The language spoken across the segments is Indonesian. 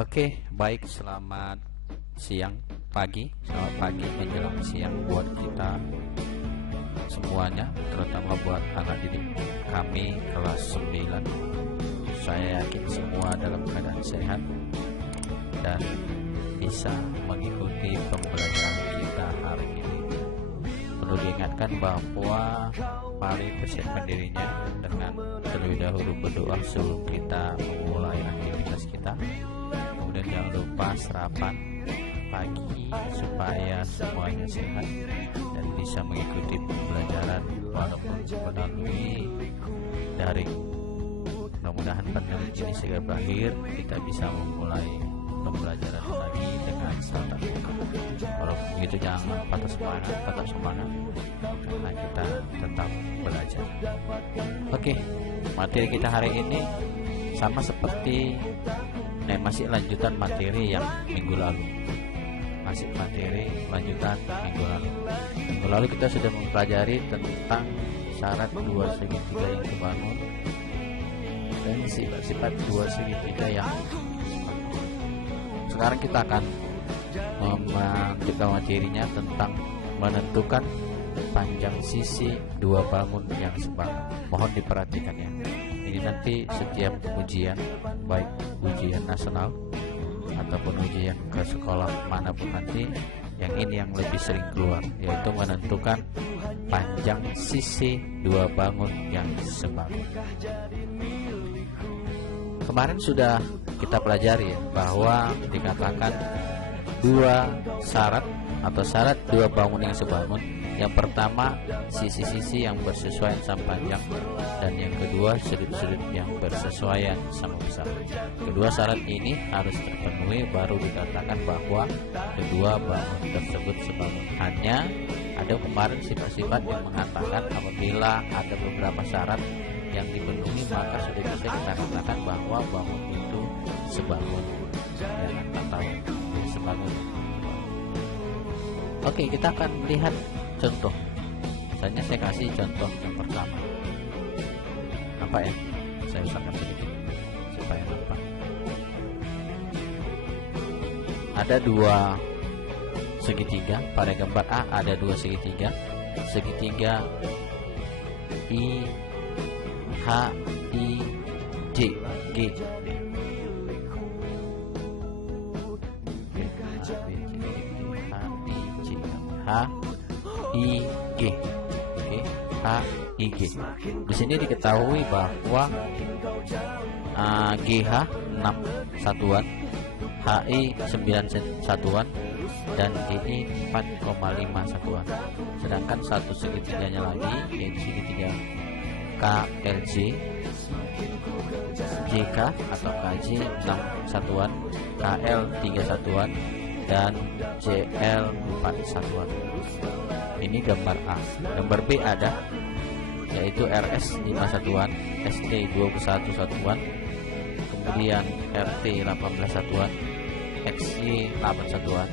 Oke, baik, selamat siang, selamat pagi menjelang siang buat kita semuanya, terutama buat anak didik kami kelas 9. Saya yakin semua dalam keadaan sehat dan bisa mengikuti pembelajaran kita hari ini. Perlu diingatkan bahwa mari persiapkan dirinya dengan terlebih dahulu berdoa sebelum kita memulai aktivitas kita. Kemudian jangan lupa sarapan pagi supaya semuanya sehat dan bisa mengikuti pembelajaran walaupun melalui daring. Mudah-mudahan pandemi ini segera berakhir, kita bisa memulai pembelajaran lagi dengan tatap muka. Walaupun begitu jangan patah semangat, tetap semangat karena kita tetap belajar. Oke, materi kita hari ini sama seperti masih lanjutan materi yang minggu lalu. Minggu lalu kita sudah mempelajari tentang syarat dua segitiga yang terbangun dan sifat-sifat dua segitiga yang sekarang kita akan melanjutkan materinya tentang menentukan panjang sisi dua bangun yang sebangun. Mohon diperhatikan ya. Ini nanti setiap ujian, baik ujian nasional ataupun ujian ke sekolah manapun nanti, yang ini yang lebih sering keluar, yaitu menentukan panjang sisi dua bangun yang sebangun. Kemarin sudah kita pelajari ya, bahwa dikatakan dua syarat atau syarat dua bangun yang sebangun. Yang pertama, sisi-sisi yang bersesuaian sama panjang, dan yang kedua, sudut-sudut yang bersesuaian sama besar. Kedua syarat ini harus terpenuhi baru dikatakan bahwa kedua bangun tersebut sebangun. Hanya ada kemarin sifat-sifat yang mengatakan apabila ada beberapa syarat yang dipenuhi maka sudah bisa kita katakan bahwa bangun itu sebangun. Ya, atau sebangun. Oke, kita akan lihat contoh. Misalnya saya kasih contoh yang pertama. Apa ya? Saya usahakan sedikit supaya nampak. Ada dua segitiga. Pada gambar A ada dua segitiga. Segitiga I H I J G. H I G. Oke, H I G. Di sini diketahui bahwa GH 6 satuan, HI 9 satuan, dan GI 4,5 satuan. Sedangkan satu segitiganya lagi yaitu segitiga KLJ, JK atau KJ 6 satuan, KL 3 satuan, dan JL 4 satuan. Ini gambar A. Gambar B ada, yaitu RS 5 satuan, ST 21 satuan, kemudian RT 18 satuan, XY 8 satuan,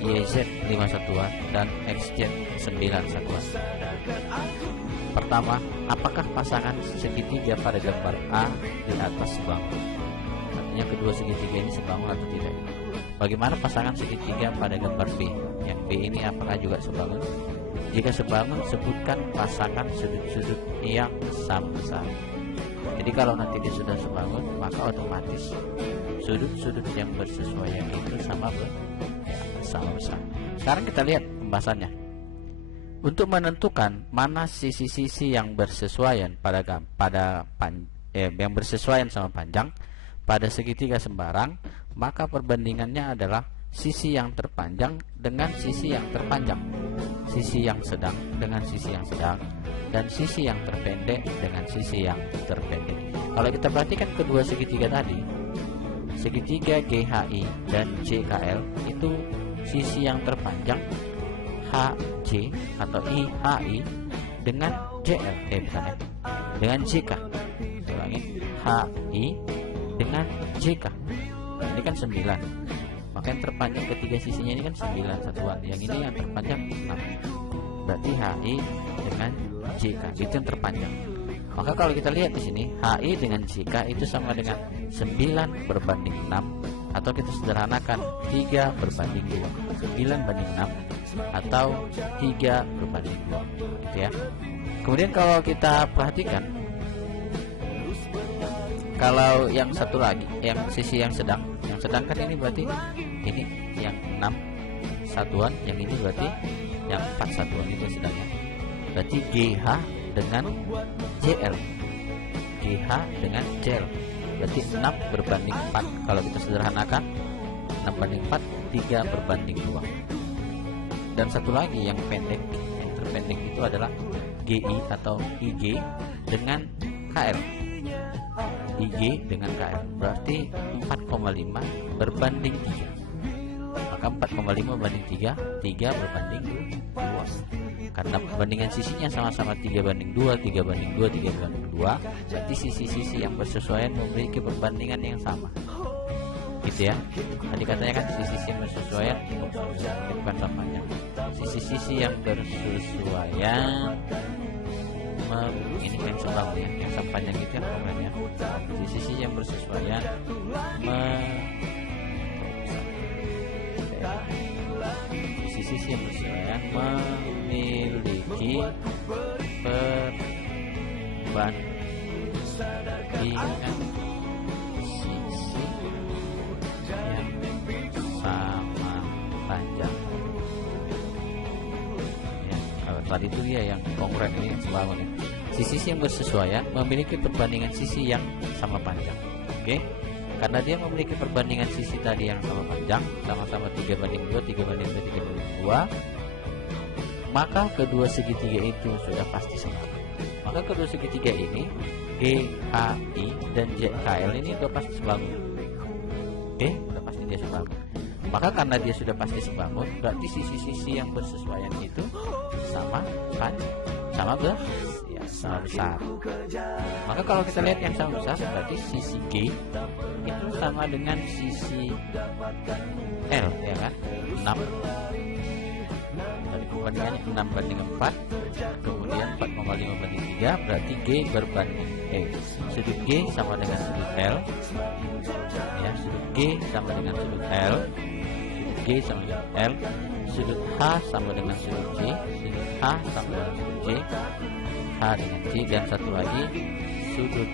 YZ 5 satuan, dan XZ 9 satuan. Pertama, apakah pasangan segitiga pada gambar A di atas sebangun? Artinya kedua segitiga ini sebangun atau tidak? Bagaimana pasangan segitiga pada gambar B? Yang B ini apakah juga sebangun? Jika sebangun, sebutkan pasangan sudut-sudut yang sama besar. Jadi kalau nanti dia sudah sebangun, maka otomatis sudut-sudut yang bersesuaian itu sama besar. Sekarang kita lihat pembahasannya. Untuk menentukan mana sisi-sisi yang bersesuaian yang bersesuaian sama panjang pada segitiga sembarang, maka perbandingannya adalah sisi yang terpanjang dengan sisi yang terpanjang, sisi yang sedang dengan sisi yang sedang, dan sisi yang terpendek dengan sisi yang terpendek. Kalau kita perhatikan kedua segitiga tadi, segitiga GHI dan JKL, itu sisi yang terpanjang HJ atau IHI dengan JL, dengan JK. Ulangi, HI dengan JK. Ini kan 9. Maka yang terpanjang ketiga sisinya ini kan 9 satuan. Yang ini yang terpanjang 6. Berarti HI dengan JK itu yang terpanjang. Maka kalau kita lihat di sini, HI dengan JK itu sama dengan 9 berbanding 6 atau kita sederhanakan 3 berbanding 2, 9 banding 6 atau 3 berbanding 2 gitu ya. Kemudian kalau kita perhatikan, kalau yang satu lagi, yang sisi yang sedang kan ini berarti ini yang 6 satuan, yang ini berarti yang 4 satuan, itu sedangnya. Berarti GH dengan JL, GH dengan JL, berarti 6 berbanding 4. Kalau kita sederhanakan 6 banding 4, 3 berbanding 2. Dan satu lagi yang pendek, yang terpendek itu adalah GI atau IG dengan KL. IG dengan KL berarti 4,5 berbanding 3. Maka 4,5 banding 3, 3 berbanding 2. Karena perbandingan sisinya sama-sama 3 banding 2, 3 banding 2, 3 banding 2, berarti sisi-sisi yang bersesuaian memiliki perbandingan yang sama. Gitu ya. Tadi katanya kan sisi-sisi yang bersesuaian, bukan samanya. Sisi-sisi yang bersesuaian ini yang sebab ya, yang sampahnya gitu ya komennya. Sisi-sisi yang bersesuaian sisi-sisi yang bersesuaian memiliki perbandingan sisi yang sama panjang. Ya, kalau tadi itu dia yang konkret, ini sebangun ya. Sisi yang bersesuaian memiliki perbandingan sisi yang sama panjang. Oke, karena dia memiliki perbandingan sisi tadi yang sama panjang, sama-sama 3 banding 2, 3 banding 2, 3 banding 2, maka kedua segitiga itu sudah pasti sama. Maka kedua segitiga ini GHI dan JKL ini sudah pasti sebangun. Oke, sudah pasti dia sebangun. Maka karena dia sudah pasti sebangun, berarti sisi-sisi yang bersesuaian itu sama panjang, sama besar. Maka kalau kita lihat yang sama besar, berarti sisi G itu sama dengan sisi L, ya kan? 6. Dari perbandingannya 6 banding 4, kemudian 4,5 banding 3, berarti G berbanding sudut G sama dengan sudut L. Ya, sudut G sama dengan sudut L. Sudut G sama dengan L. Sudut H sama dengan sudut J. Sudut H sama dengan sudut J. H dengan J, dan satu lagi sudut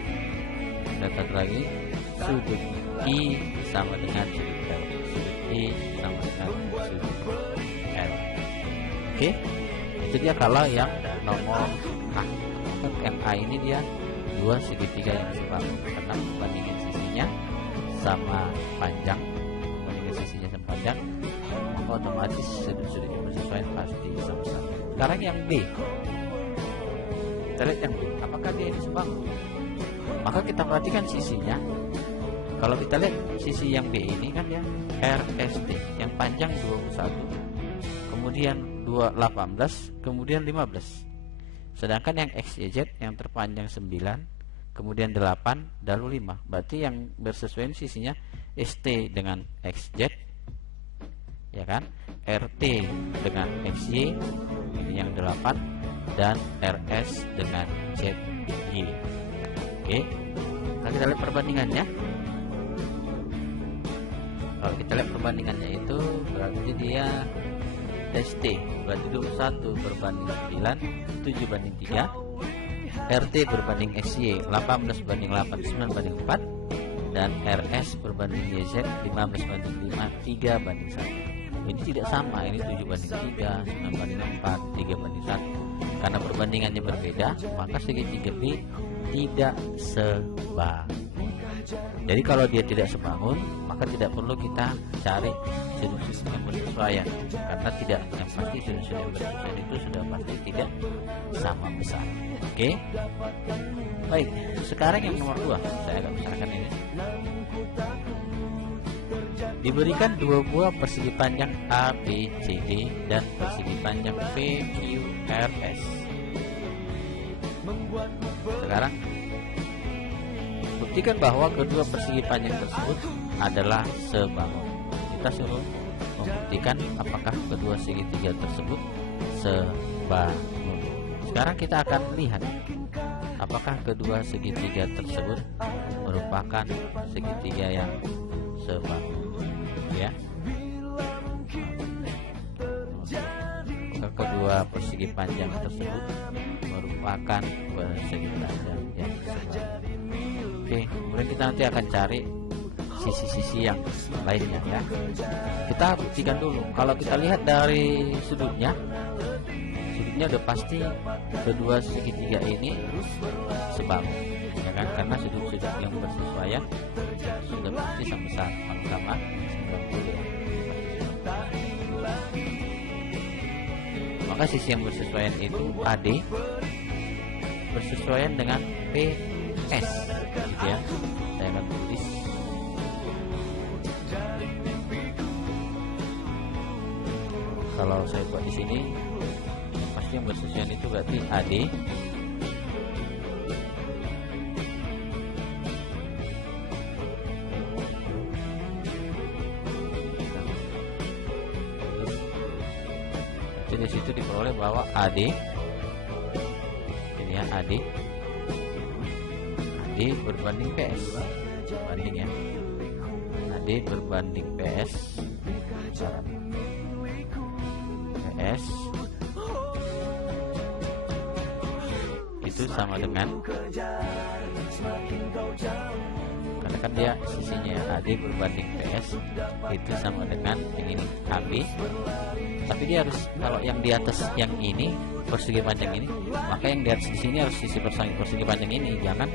I sama dengan sudut L. Sudut I sama dengan sudut L. Oke, itu dia kalau yang nomor H. MA ini dia dua segitiga yang sebangun karena perbandingan sisinya sama panjang, maka otomatis sudut-sudut yang bersesuaian pasti sama-sama. Sekarang yang B, kita lihat yang B, apakah dia ini sebangun? Maka kita perhatikan sisinya. Kalau kita lihat sisi yang B ini kan ya RST, yang panjang 21, kemudian 18, kemudian 15. Sedangkan yang XYZ yang terpanjang 9, kemudian 8, lalu 5. Berarti yang bersesuaian sisinya ST dengan XZ, ya kan? RT dengan XY, ini yang 8, dan RS dengan ZY. Oke, nah kita lihat perbandingannya. Kalau kita lihat perbandingannya itu berarti dia ST berarti 21 berbanding 9, 7 banding 3. RT berbanding XY 18 banding 8, 9 banding 4. Dan RS berbanding YZ 15 banding 5, 3 banding 1. Ini tidak sama, ini 7 banding 3, 9 banding 4, 3 banding 1. Karena perbandingannya berbeda, maka segitiga B tidak sebangun. Jadi kalau dia tidak sebangun, maka tidak perlu kita cari sudut-sudut yang bersesuaian, karena tidak, yang pasti sudut-sudut yang bersesuaian itu sudah pasti tidak sama besar. Oke, baik. Sekarang yang nomor 2, saya akan misalkan ini. Diberikan dua buah persegi panjang ABCD dan persegi panjang PQRS. Sekarang buktikan bahwa kedua persegi panjang tersebut adalah sebangun. Kita suruh membuktikan apakah kedua segitiga tersebut sebangun. Sekarang kita akan lihat apakah kedua segitiga tersebut merupakan segitiga yang sebangun. persegi panjang tersebut merupakan persegi panjang yang sama. Oke, kemudian kita nanti akan cari sisi-sisi yang lainnya ya. Kita buktikan dulu. Kalau kita lihat dari sudutnya udah pasti kedua segitiga ini sebangun, ya kan? Karena sudut-sudut yang bersesuaian sudah pasti sama-sama 90. Maka sisi yang bersesuaian itu AD bersesuaian dengan PS, gitu ya. Saya akan tulis kalau saya buat di sini pasti yang bersesuaian itu berarti AD jadi di situ diperoleh bahwa AD ini ya, AD berbanding PS, banding ya, AD berbanding PS itu sama dengan, karena kan dia sisinya AD berbanding PS itu sama dengan yang ini AB, tapi dia harus, kalau yang di atas yang ini persegi panjang ini, maka yang di atas di sini harus sisi persegi panjang ini, jangan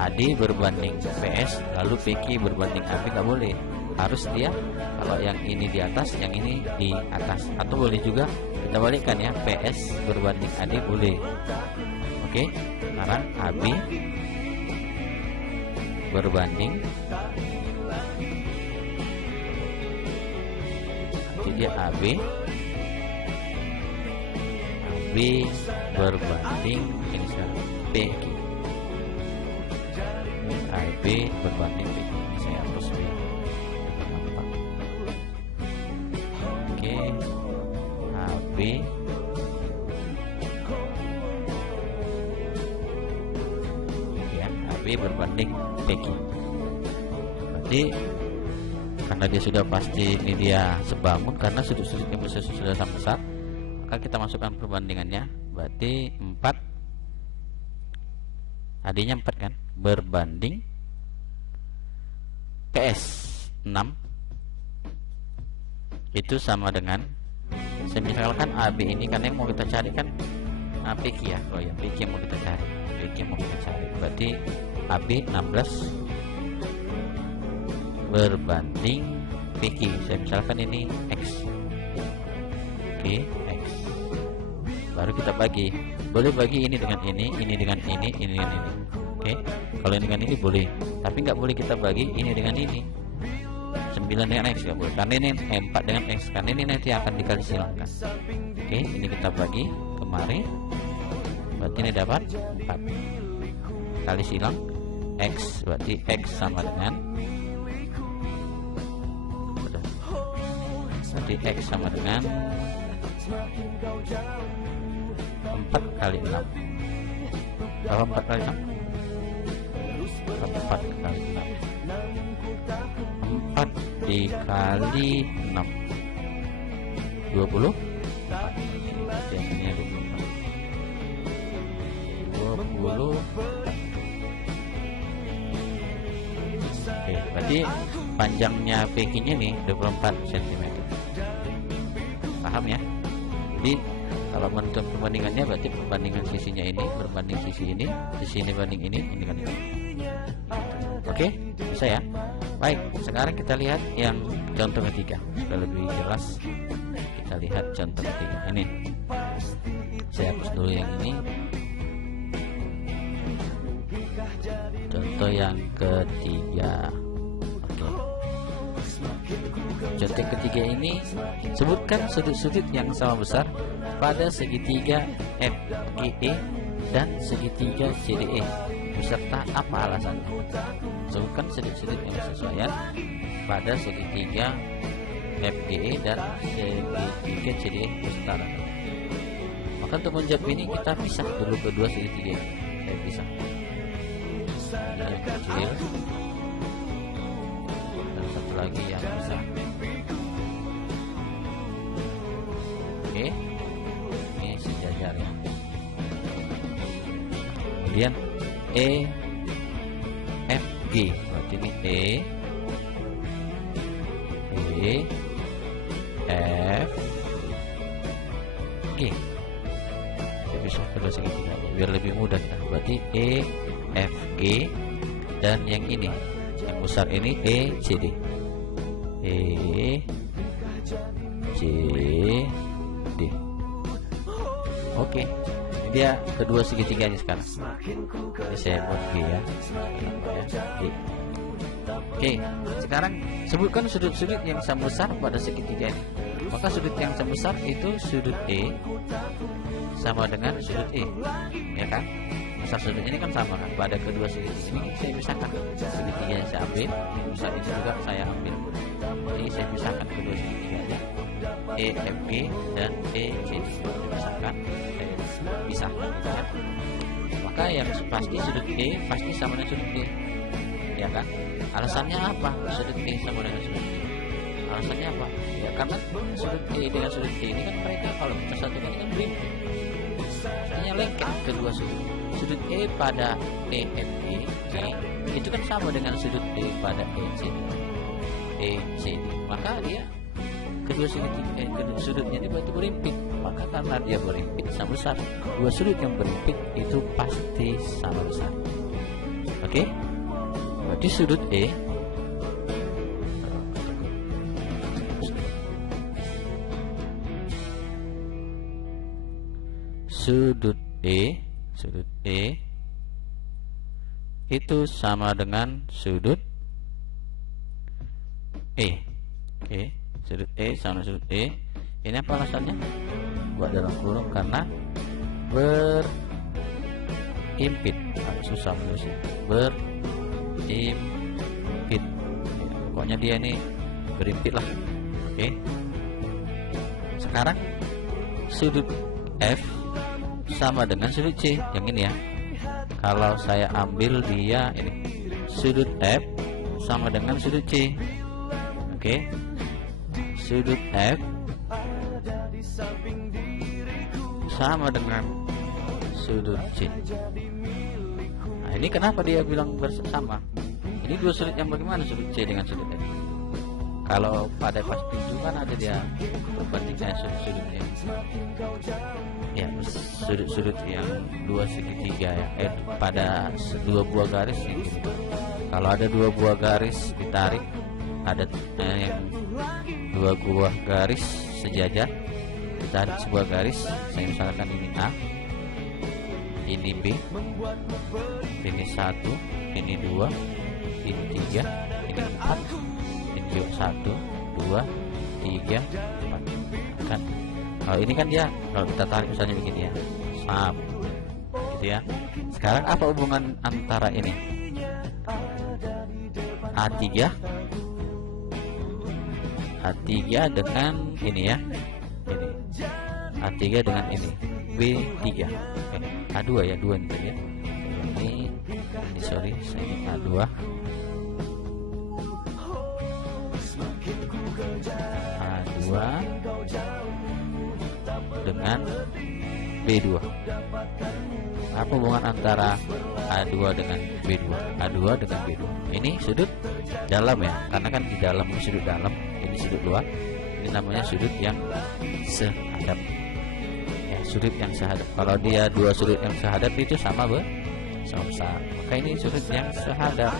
AD berbanding PS lalu PQ berbanding AB, nggak boleh. Harus dia, kalau yang ini di atas, yang ini di atas, atau boleh juga kita balikkan ya, PS berbanding AD boleh. Oke, sekarang AB berbanding, jadi AB berbanding ini sekarang PQ, AB berbanding PQ. Ini saya hapus B. Oke, AB ya, AB berbanding PQ. Berarti karena dia sudah pasti ini dia sebangun, karena sudut-sudut yang sudah sama besar, maka kita masukkan perbandingannya. Berarti 4 AD nya 4 kan, berbanding PS 6 itu sama dengan, saya misalkan AB ini, karena yang mau kita cari kan PQ ya, kalau yang PQ mau kita cari, berarti AB 16 berbanding PQ. Saya misalkan ini X, oke, X, baru kita bagi. Boleh bagi ini dengan ini dengan ini dengan ini. Oke, kalau ini dengan ini boleh, tapi nggak boleh kita bagi ini dengan ini. 9 dengan X nggak boleh, karena ini 4 dengan X, karena ini nanti akan dikali silangkan. Oke, ini kita bagi kemari, berarti ini dapat 4 kali silang X, berarti X sama dengan, berarti X sama dengan 4 kali 6. Berapa 4 kali 6? 4 kali 6, 4 dikali 6 20, biasanya 20. Oke, berarti panjangnya PQ nya nih 24 cm. Paham ya? Jadi kalau menentukan perbandingannya, berarti perbandingan sisinya ini berbanding sisi ini banding ini kan ini. Oke, bisa ya? Baik, sekarang kita lihat yang contoh ketiga. Supaya lebih jelas, kita lihat contoh ketiga. Ini saya hapus dulu yang ini. Contoh yang ketiga. Oke. Contoh ketiga ini, sebutkan sudut-sudut yang sama besar pada segitiga FGE dan segitiga CDE beserta apa alasannya. Sebutkan sudut-sudut yang bersesuaian pada segitiga FGE dan segitiga CDE beserta alasannya. Maka untuk menjawab ini kita pisah dulu kedua segitiga ini. Saya pisah. Ini yang kecil dan satu lagi yang besar. Oke, ini kemudian EFG, berarti ini EFG. Kita bisa kedua segitiganya biar lebih mudah ya. Berarti EFG, dan yang ini yang besar ini ECD. Oke, ini dia kedua segitiganya sekarang. Ini saya buat G ya. Oke, sekarang sebutkan sudut-sudut yang sama besar pada segitiga ini. Maka sudut yang sama besar itu sudut E sama dengan sudut E, ya kan? Besar sudutnya ini kan sama kan? Pada kedua segitiga ini saya pisahkan. Segitiganya saya ambil, besar itu juga saya ambil. Jadi saya pisahkan kedua segitiganya, EFG dan ECD dipisahkan, pisahkan, ya. Maka yang pasti sudut E pasti sama dengan sudut D, ya kan? Alasannya apa sudut E sama dengan sudut D? Alasannya apa? Ya karena sudut E dengan sudut D ini kan mereka kalau kita satukan ini kan berimpit, artinya lengket kedua sudut. Sudut E pada EFG itu kan sama dengan sudut D pada ECD, maka dia kedua sudutnya ini berarti berimpit. Maka karena dia berimpit sama besar, dua sudut yang berimpit itu pasti sama besar. Oke, berarti sudut E sudut E itu sama dengan sudut E. Oke, sudut E sama sudut E. Ini apa alasannya? Buat dalam kurung karena berimpit. Susah menulisnya. Berimpit. Ya, pokoknya dia ini berimpit lah. Oke. Sekarang sudut F sama dengan sudut C, yang ini ya. Kalau saya ambil dia ini, sudut F sama dengan sudut C. Oke, sudut F sama dengan sudut C. Nah, ini kenapa dia bilang bersama? Ini dua sudut yang bagaimana sudut C dengan sudut F? Kalau pada pas pintu kan ada dia perbandingan sudut-sudutnya. Ya, sudut-sudut yang dua segitiga ya. Pada dua buah garis yang gitu. Kalau ada dua buah garis ditarik, ada yang dua buah garis sejajar, ditarik sebuah garis. Saya misalkan ini A, ini B, ini 1, ini 2, ini 3, ini 4. Yuk 1, 2, 3, 4 kan. Kalau ini kan dia, kalau kita tarik misalnya begini ya, sap, gitu ya. Sekarang apa hubungan antara ini A3 dengan ini ya, ini A3 dengan ini B3, A2 ya, 2 ini ya. Ini sorry, ini A2 dengan B2. Apa hubungan antara A2 dengan B2? A2 dengan B2. Ini sudut dalam ya, karena kan di dalam ini sudut dalam, ini sudut luar. Ini namanya sudut yang sehadap. Ya, sudut yang sehadap. Kalau dia dua sudut yang sehadap itu sama besar. Maka ini sudut yang sehadap.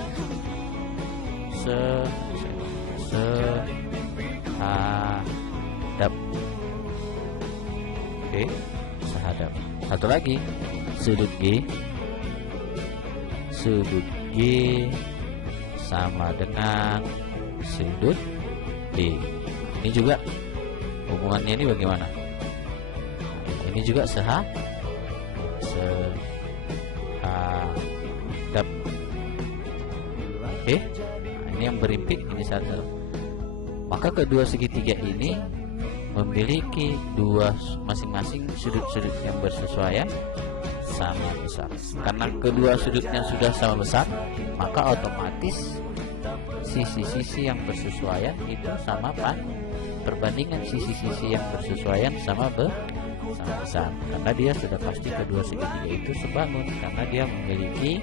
Sehadap. Oke, sehadap. Satu lagi, sudut G sama dengan sudut D. Ini juga hubungannya ini bagaimana? Ini juga sehadap. Oke, nah, ini yang berimpit, ini satu. Maka kedua segitiga ini memiliki dua masing-masing sudut-sudut yang bersesuaian sama besar. Karena kedua sudutnya sudah sama besar, maka otomatis sisi-sisi yang bersesuaian itu sama perbandingan sisi-sisi yang bersesuaian sama sama besar, karena dia sudah pasti kedua segitiga itu sebangun, karena dia memiliki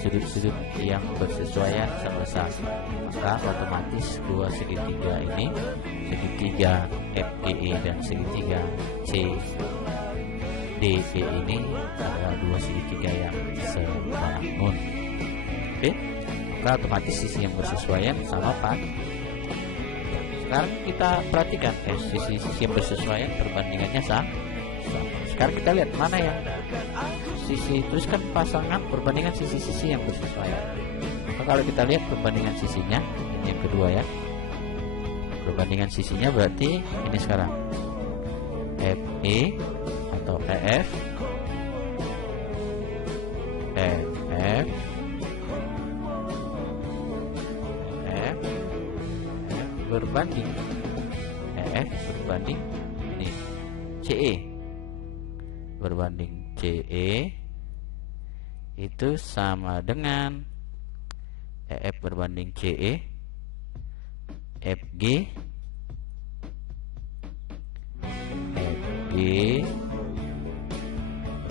sudut-sudut yang bersesuaian sebesar. Maka otomatis dua segitiga ini, segitiga FGE dan segitiga CDE ini adalah dua segitiga yang sebangun. Oke, maka otomatis sisi yang bersesuaian sama Pak. Sekarang kita perhatikan sisi-sisi yang bersesuaian perbandingannya sama. Sekarang kita lihat mana yang sisi, teruskan pasangan perbandingan sisi-sisi yang bersesuaian. Maka kalau kita lihat perbandingan sisinya, ini yang kedua ya. Perbandingan sisinya berarti ini sekarang FE atau EF, berbanding EF berbanding ini CE, berbanding CE itu sama dengan EF berbanding CE, FG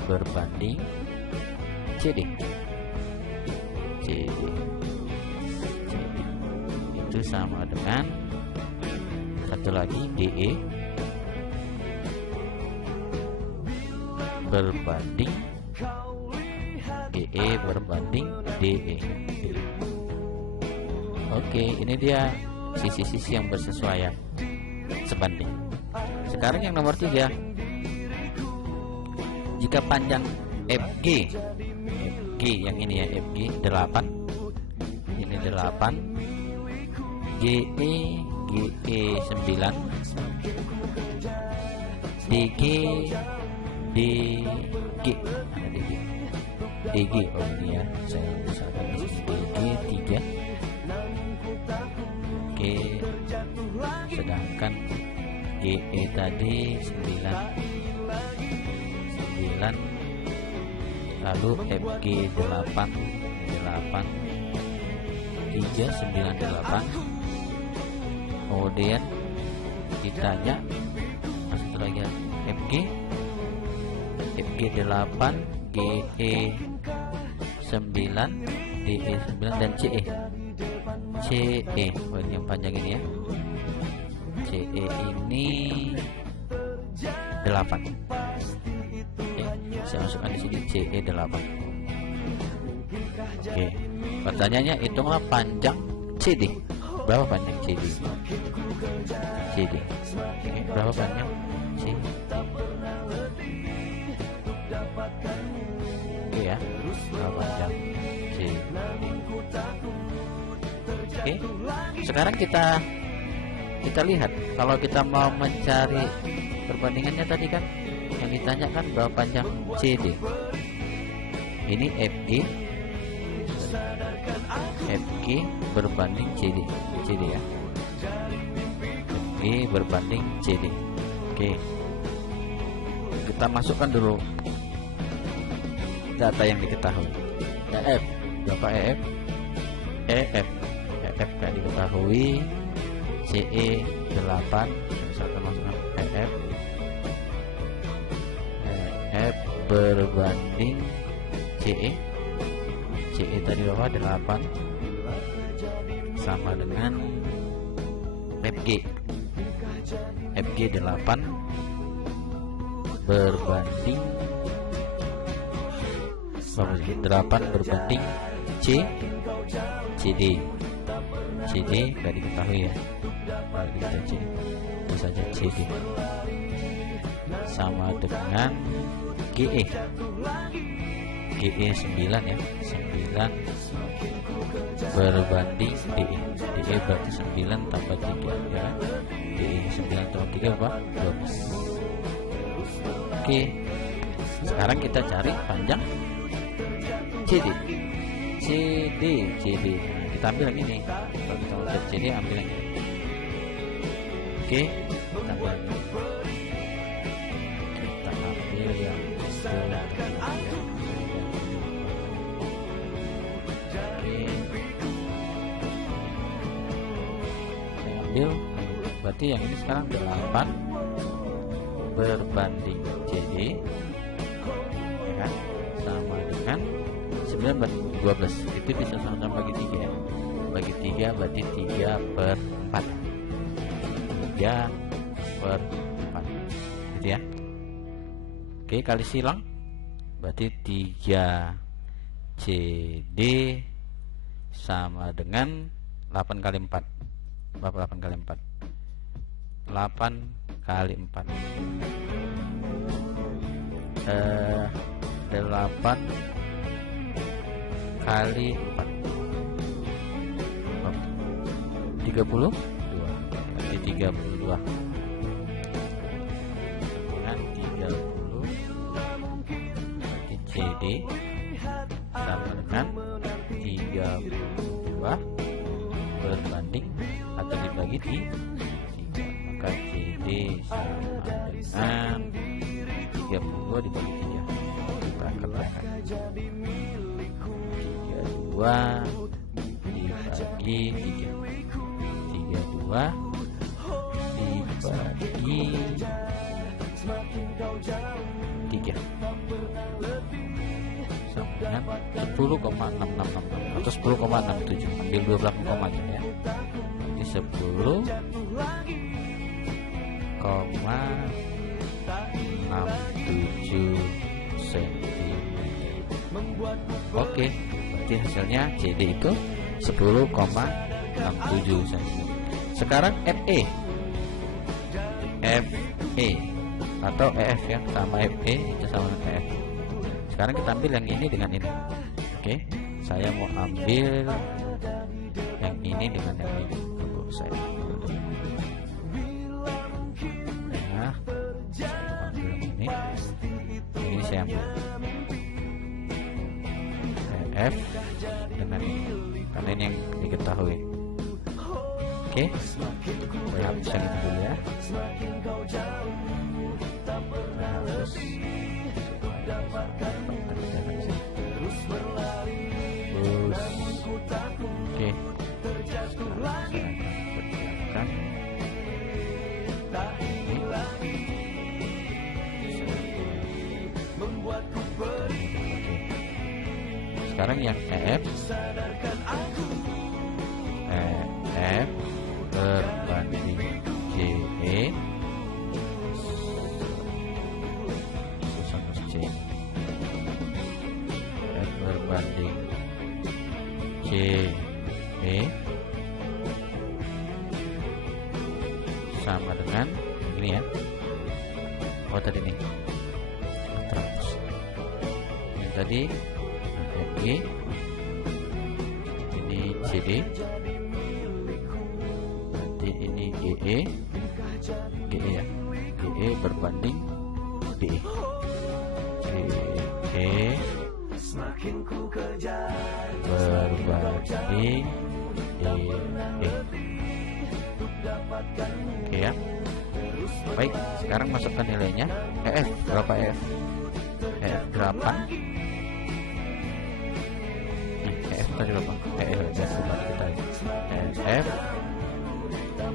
berbanding CD itu sama dengan satu lagi DE berbanding DE. Oke, ini dia sisi-sisi yang bersesuaian sebanding. Sekarang yang nomor 3, jika panjang FG yang ini ya, FG 8, ini 8, GE 9, DG oh ini ya, saya misalkan di sini DG 3, Oke, sedangkan GE tadi 9, lalu FG 8, 398. Kemudian ditanya satu lagi FG 8, GE 9, DE 9 dan CE. Oh, ini yang panjang ini ya. CE ini 8. Oke, saya masukkan di sini CE 8. Oke, pertanyaannya hitunglah panjang CD. Berapa panjang CD? Oke, berapa panjang CD? Oke ya, berapa panjang CD? Oke, sekarang kita lihat, kalau kita mau mencari perbandingannya tadi kan yang ditanyakan berapa panjang CD. Ini FG berbanding CD ya. FG berbanding CD. Oke, kita masukkan dulu data yang diketahui. EF berapa? EF tidak diketahui. CE 8, misalkan masukkan EF berbanding CE tadi berapa? 8, sama dengan FG 8 berbanding 8 berbanding CD tidak diketahui ya. Itu saja CD sama dengan GE 9 ya, 9 berbanding DE berarti 9 tambah 3 ya. DE 9 tambah 3 apa? 12. Oke, sekarang kita cari panjang CD. Kita ambil yang ini. Kalau kita mau cari CD, ambil yang ini. Oke, kita ambil yang ini. Kita ambil yang berarti yang ini sekarang 8 berbanding CE, ya kan, sama dengan 9 banding 12. Itu bisa sama-sama bagi 3 ya. Bagi 3 berarti 3/4. 3/4 gitu ya. Oke, kali silang berarti 3 CD sama dengan 8 kali 4. Berapa 8 kali 4? 8 kali 4. 8 kali 4. 32. Berarti 32. Dengan 30 CD sama dengan 32 berbanding atau dibagi 3, maka CD sama dengan 32 dibagi 3. Kita katakan 32 dibagi 3. 32 dibagi 3 sama dengan 10,666 atau 10,67. Ambil 2 belakang koma aja ya. Jadi 10,67 cm. Oke, berarti hasilnya CD itu 10,67 cm. Sekarang FE atau EF ya, sama FE itu sama dengan EF. Sekarang kita ambil yang ini dengan ini. Oke, saya mau ambil yang ini dengan yang ini. Tunggu saya. Nah, saya ambil yang ini saya ambil EF dengan ini, karena ini yang diketahui. Oke, saya hapus yang itu dulu ya. Oke, sekarang yang EF berbanding CE sama C, F berbanding CE sama dengan ini ya. Oh tadi nih terus yang tadi FG, ini CD, nanti ini GE ya, GE berbanding DE, GE berbanding DE. Oke ya. Baik, sekarang masukkan nilainya. EF berapa EF? EF 8. EF tadi berapa? EF kita. EF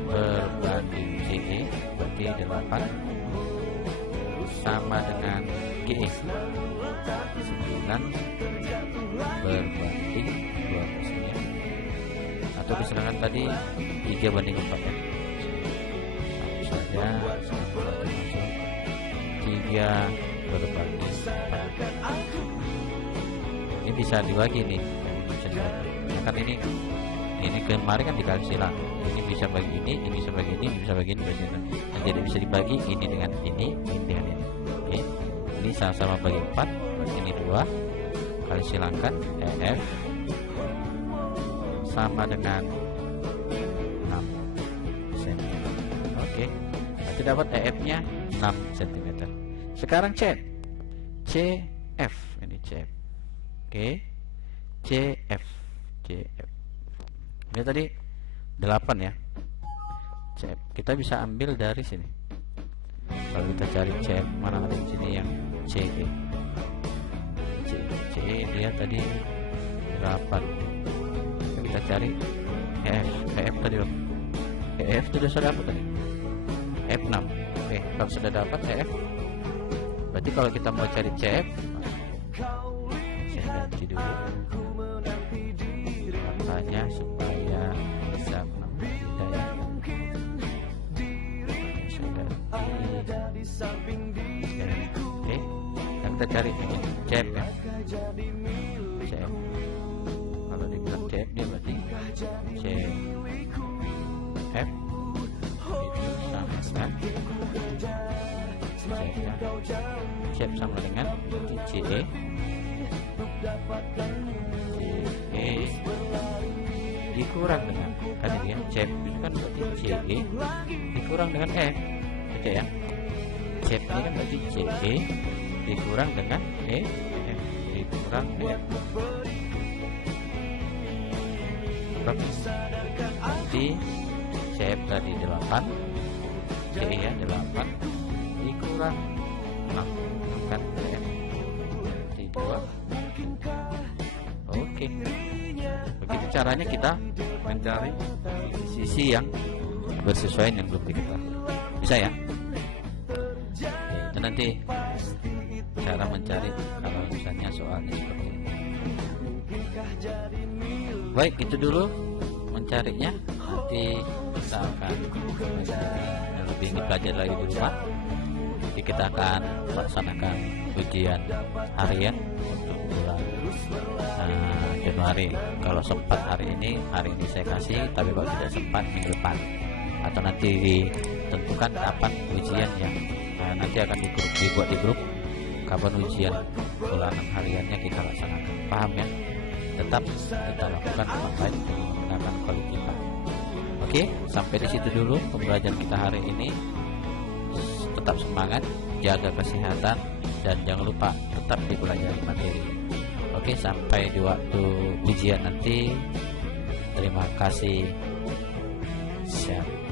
berbanding CE berarti 8 sama dengan GE 9 berbanding 12 ya. Atau misalkan tadi 3/4 ya. Saja 3 berbanding 4. Ini bisa dibagi nih, kan ini kemarin kan dikali silang, ini bisa bagi ini bisa bagi ini bisa bagi ini, nah, jadi bisa dibagi ini dengan ini dengan ini. Oke, ini sama-sama bagi 4, berarti ini 2 kali silangkan EF sama dengan 6 cm. Oke, berarti dapat EF nya 6 cm. Sekarang CF, ini CF. Oke, CF ini tadi 8 ya. CF kita bisa ambil dari sini. Kalau kita cari CF, mana ada di sini yang CE. CE dia tadi 8. Kita cari EF tadi loh. EF itu dasar apa tadi? F6. kalau sudah dapat CF, berarti kalau kita mau cari CF, saya ganti dulu makanya supaya bisa menambah hidayah. Oke, yang kita cari ini CF ya. CF, kalau dibilang CF dia berarti CF itu sama dengan CF sama dengan CE. CE dikurang dengan, kan ini ya, CF itu kan berarti CE dikurang dengan E, baca ya. CF ini kan berarti CE dikurang dengan E, F dikurang E. Nanti CF tadi 8, CE ya 8 dikurang 6 kan F di 2. Oke, begitu caranya kita mencari sisi yang bersesuaian yang belum diketahui. Bisa ya? Oke, itu nanti cara mencari kalau misalnya soalnya seperti ini. Baik, itu dulu mencarinya. Nanti kita akan lebih belajar lagi di rumah. Jadi kita akan melaksanakan ujian harian untuk bulan Januari. Kalau sempat hari ini saya kasih, tapi kalau tidak sempat minggu depan, atau nanti ditentukan kapan ujian yang nanti akan dibuat di grup, kapan ujian bulanan hariannya kita laksanakan. Paham ya? Tetap kita lakukan online menggunakan call kita. Oke, sampai di situ dulu pembelajaran kita hari ini. Tetap semangat, jaga kesehatan, dan jangan lupa tetap dipelajari materi. Oke, sampai di waktu ujian nanti. Terima kasih. Siap.